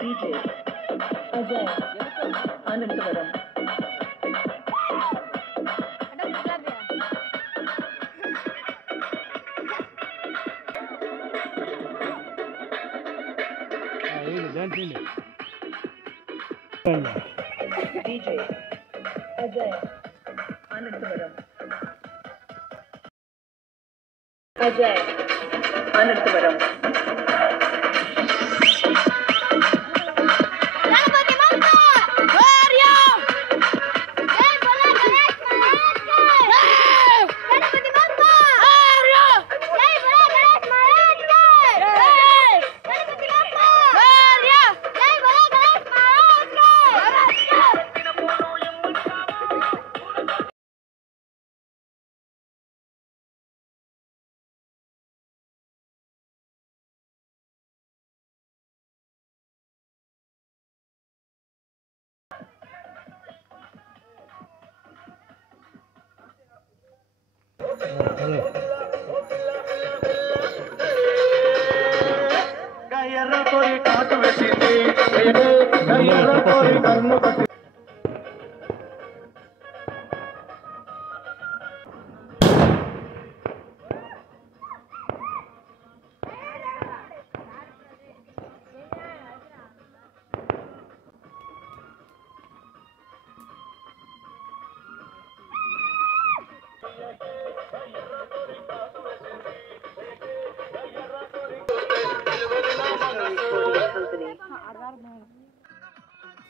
DJ Ajay Anantavaram. DJ Ajay Anantavaram. Ajay Anantavaram.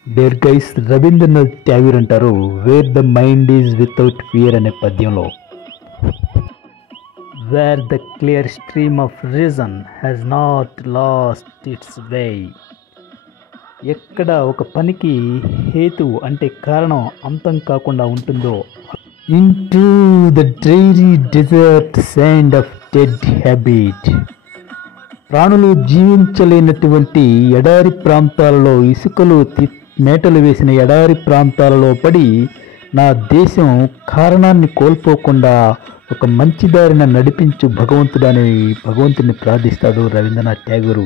Dear guys, Rabindranath Tagore అంటారు, where the mind is without fear అనే పద్యంలో, where the clear stream of reason has not lost its way. ఎక్కడ ఒక పనికి హేతు అంటే కారణం అంతం కాకుండా ఉంటుందో, into the dreary desert sand of dead habit. ప్రాణులు జీవించలేనటువంటి ఎడారి ప్రాంతాలలో, ఇసుకలు మేటలు వేసిన ఎడారి ప్రాంతాలలో పడి నా దేశం కారణాన్ని కోల్పోకుండా ఒక మంచి దారిన నడిపించు భగవంతుడని భగవంతుని ప్రార్థిస్తాడు Rabindranath ట్యాగూరు.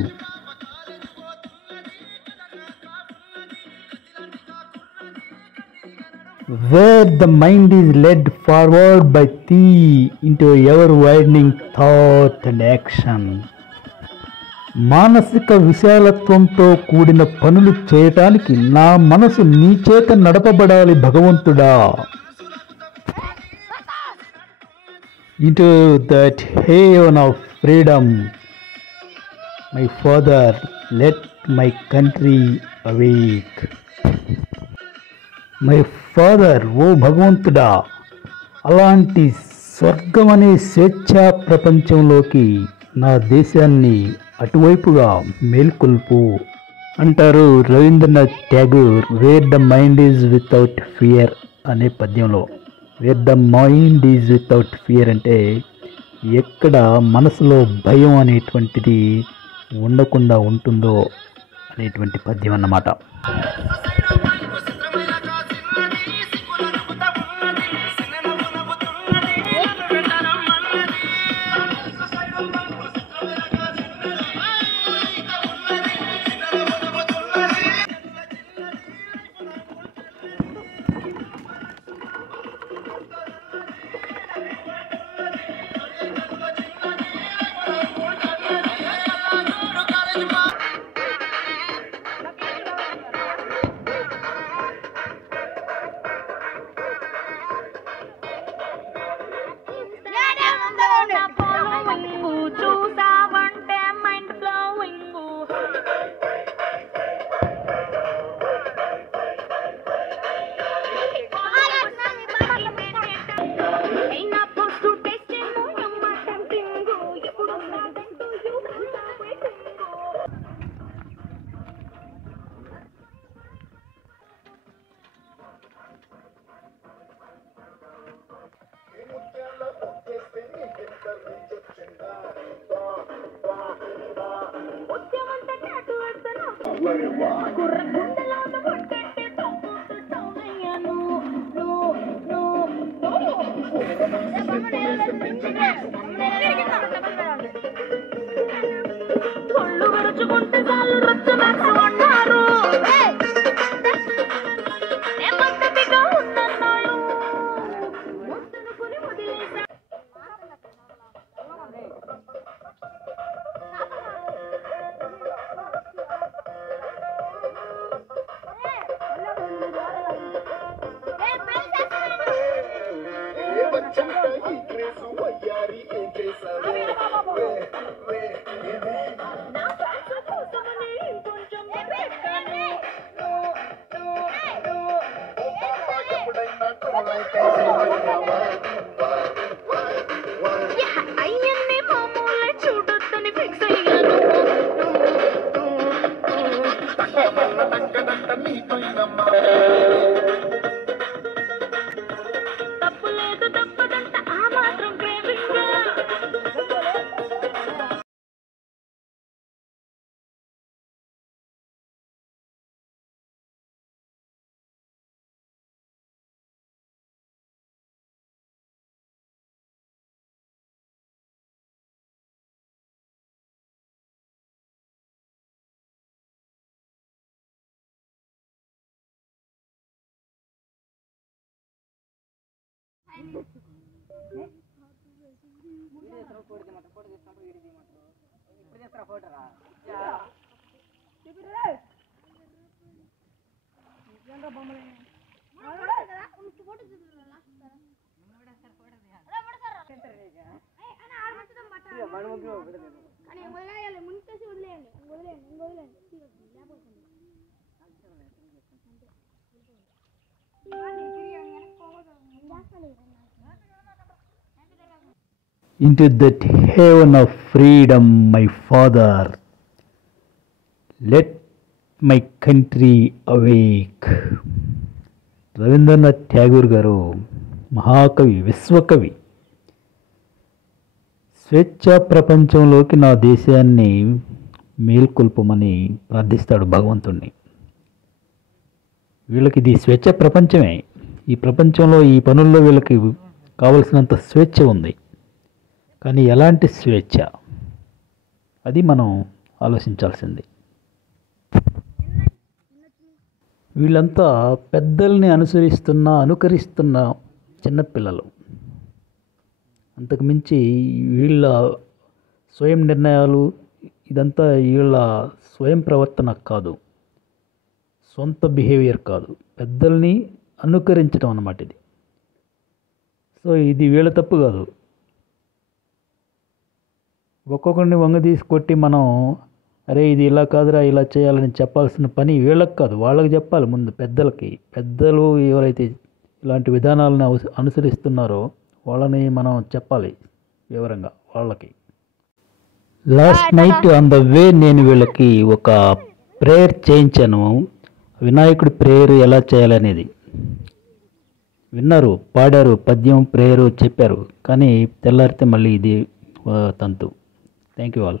Where the mind is led forward by thee into ever widening thought and action. మానసిక విశాలత్వంతో కూడిన పనులు చేయటానికి నా మనసు నీ చేత నడపబడాలి భగవంతుడా. Into that haven of freedom, my Father, let my country awake. My father, ఓ భగవంతుడా, అలాంటి స్వర్గం అనే స్వేచ్ఛా ప్రపంచంలోకి నా దేశాన్ని అటువైపుగా మేల్కొల్పు అంటారు Rabindranath Tagore where the mind is without fear అనే పద్యంలో. Where the mind is without fear అంటే ఎక్కడ మనసులో భయం అనేటువంటిది ఉండకుండా ఉంటుందో అనేటువంటి పద్యం అన్నమాట. ఒళ్ళు విరుచుకుంటే చాలు రచ్చమన్నారు పద్ధతిగా ఉందన్నాడు ముద్దనుకుని వదిలేశా అయ్యన్ని మామూలే చూడొద్దని ఫిక్స్ అయ్యాను తప్పు లేదు తప్పదంట ఆ మాత్రం craving Into that heaven of freedom, my father, let my country awake. Rabindranath Tagore గారు మహాకవి, విశ్వకవి. స్వేచ్ఛా ప్రపంచంలోకి నా దేశాన్ని మేల్కొల్పమని ప్రార్థిస్తాడు భగవంతుణ్ణి. వీళ్ళకి ఇది స్వేచ్ఛ ప్రపంచమే. ఈ ప్రపంచంలో ఈ పనుల్లో వీళ్ళకి కావలసినంత స్వేచ్ఛ ఉంది. కానీ ఎలాంటి స్వేచ్ఛ, అది మనం ఆలోచించాల్సింది. వీళ్ళంతా పెద్దల్ని అనుకరిస్తున్న చిన్నపిల్లలు. అంతకుమించి వీళ్ళ స్వయం నిర్ణయాలు ఇదంతా వీళ్ళ స్వయం ప్రవర్తన కాదు, సొంత బిహేవియర్ కాదు, పెద్దల్ని అనుకరించడం అన్నమాట ఇది. సో ఇది వీళ్ళ తప్పు కాదు. ఒక్కొక్కరిని వంగదీసి కొట్టి మనం అరే ఇది ఇలా కాదురా ఇలా చేయాలని చెప్పాల్సిన పని వీళ్ళకి కాదు, వాళ్ళకి చెప్పాలి ముందు పెద్దలకి. పెద్దలు ఎవరైతే ఇలాంటి విధానాలను అనుసరిస్తున్నారో వాళ్ళని మనం చెప్పాలి వివరంగా వాళ్ళకి. Last night on the way నేను వీళ్ళకి ఒక ప్రేయర్ చేయించాను, వినాయకుడి ప్రేయర్ ఎలా చేయాలనేది. విన్నారు, పాడారు, పద్యం ప్రేయరు చెప్పారు. కానీ తెల్లారితే మళ్ళీ ఇది తంతు. Thank you all.